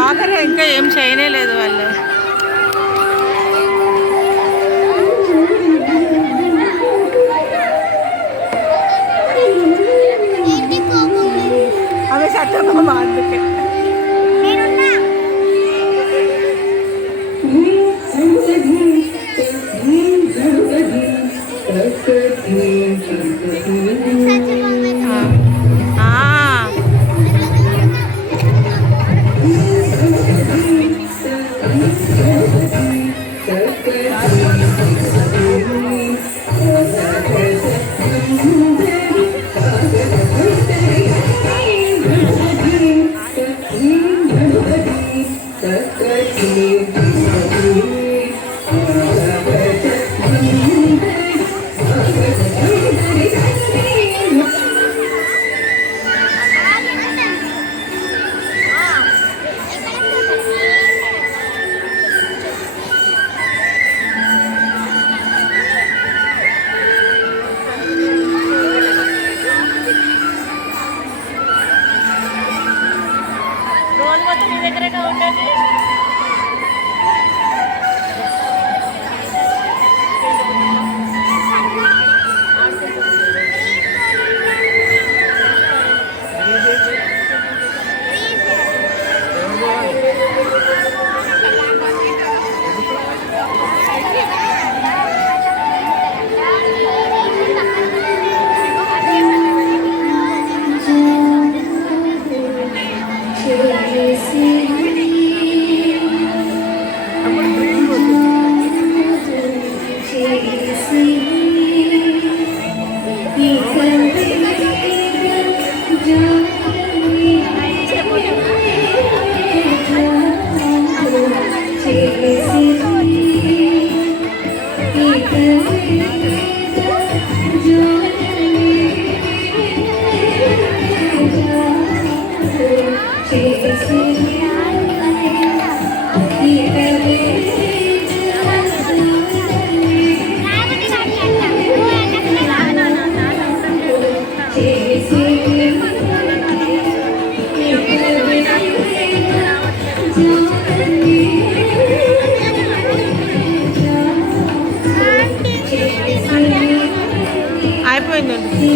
ఆఖరి ఇంకా ఏం చేయనే లేదు వాళ్ళు. అవి సత్యభామ అందుకే అయిపోయిందండి.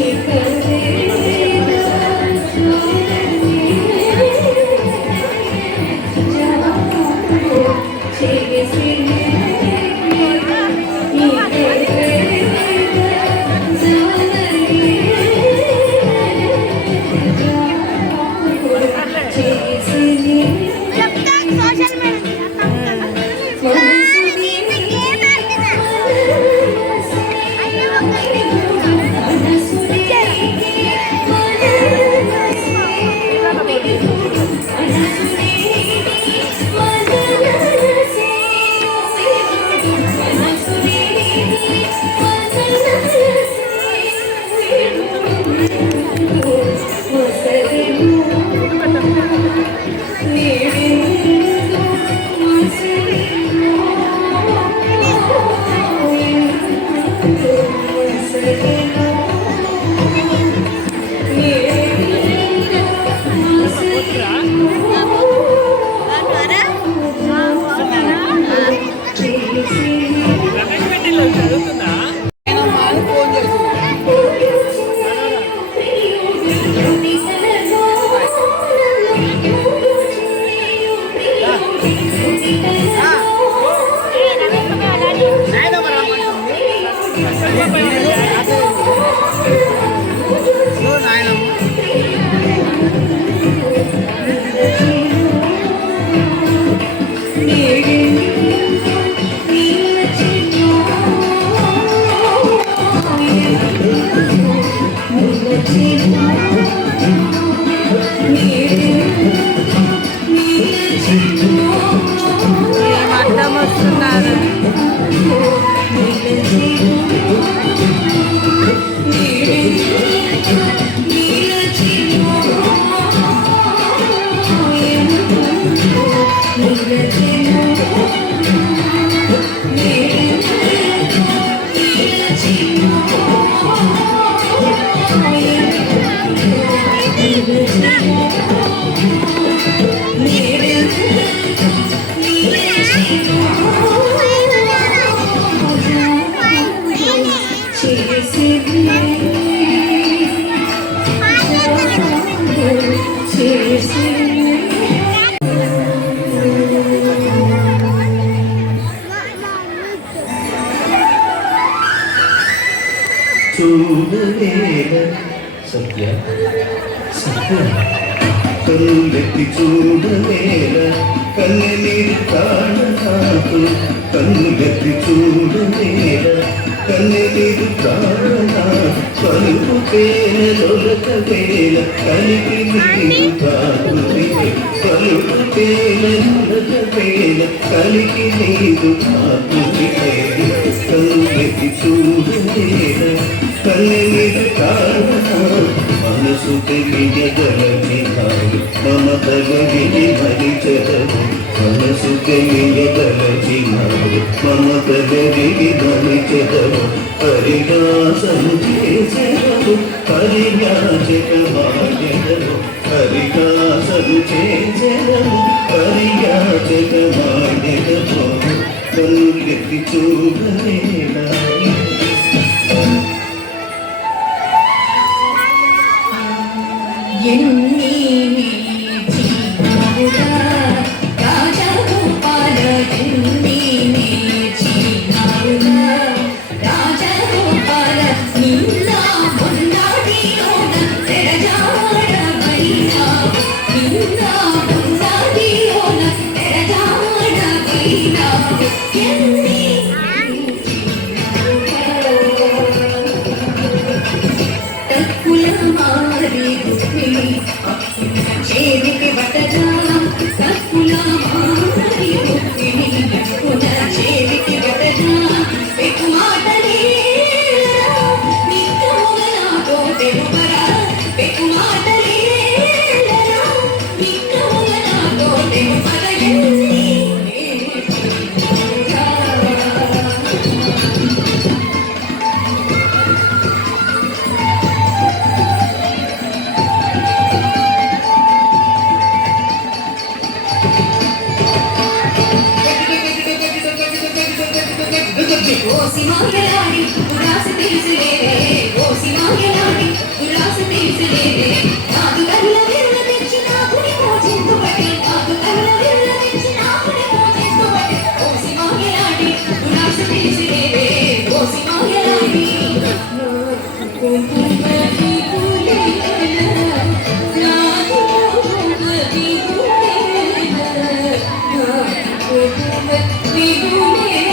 చూడలేద సత్య సత్య కళ్ళెత్తి చూడలేద కన్నెనీరు కారణాకు కళ్ళెత్తి చూడలేద కన్నెనీరు కారణ పలుపు పేర దొరక వేల కలిపి నీరు కాకుని పలుపు పేర దొరక వేల కలిపి నీరు కాకుని కళ్ళెత్తి చూడలేద కన్నెనీరు కారణ మనసు తెలియగలని కాదు మమతగని మరిచదవు మనసు తెలియగలని కాదు మమతగని మరిచదవు పరిహాసము చేసెదవు పరియాచకమాడెదవు పరిహాసము చేసెదవు పరియాచకమాడెదవు కళ్ళెత్తి చూడలేదా ఎన్ని చీనావుగా రాజగోపాల ఎన్ని చీనావుగా రాజగోపాల నిన్న మొన్నటిలోన తెరజాడబైనా నిన్న మొన్నటిలోన తెరజాడబైనా ఎన్ని తక్కుల మారి చేతికి బట్టగా తక్కుల మారి చేతికి బట్టగా పెక్కు మాటలే నిక్కముగా నాతో తెలుపరా పెక్కు మాటలే నిక్కముగా నాతో తెలుపరా ఓ సిమాయలాడి ఉరాస తీసిలేదే ఓ సిమాయలాడి ఉరాస తీసిలేదే నాదు కళ్ళ విర్ర తెచ్చి నాకుని మోచిందుబట్టి నాదు కళ్ళ విర్ర తెచ్చి నాకుని మోచిందుబట్టి ఓ సిమాయలాడి ఉరాస తీసిలేదే ఓ సిమాయలాడి కుంకుమది పులేల నాది కుంకుమది పులేల కుంకుమది పులేల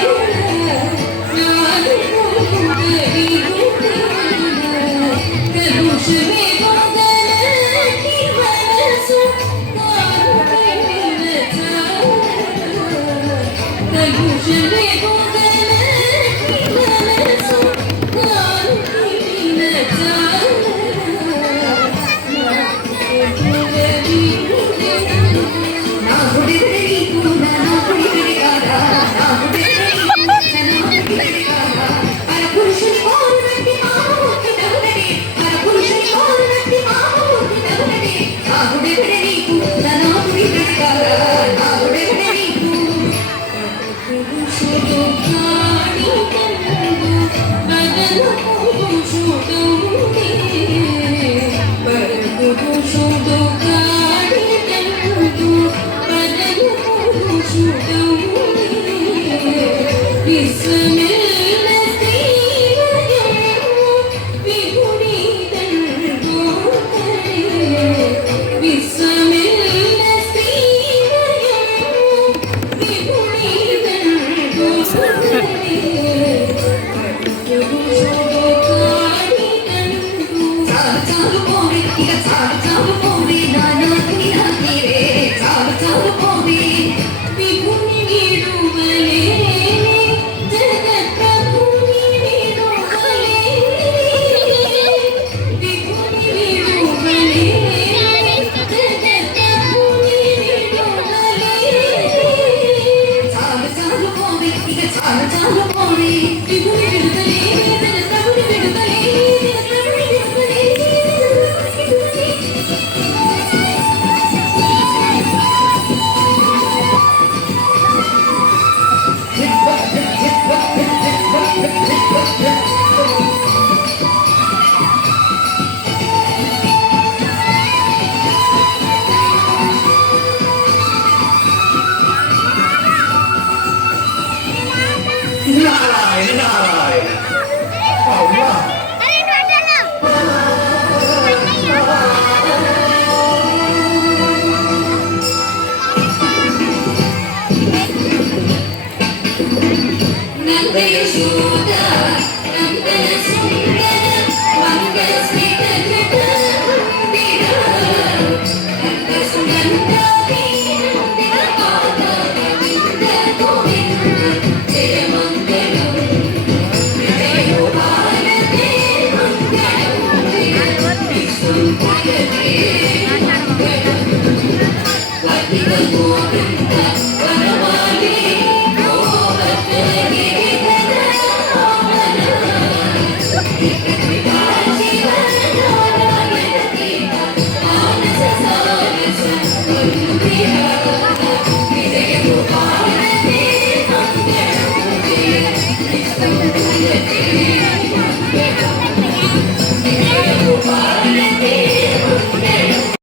తాగదే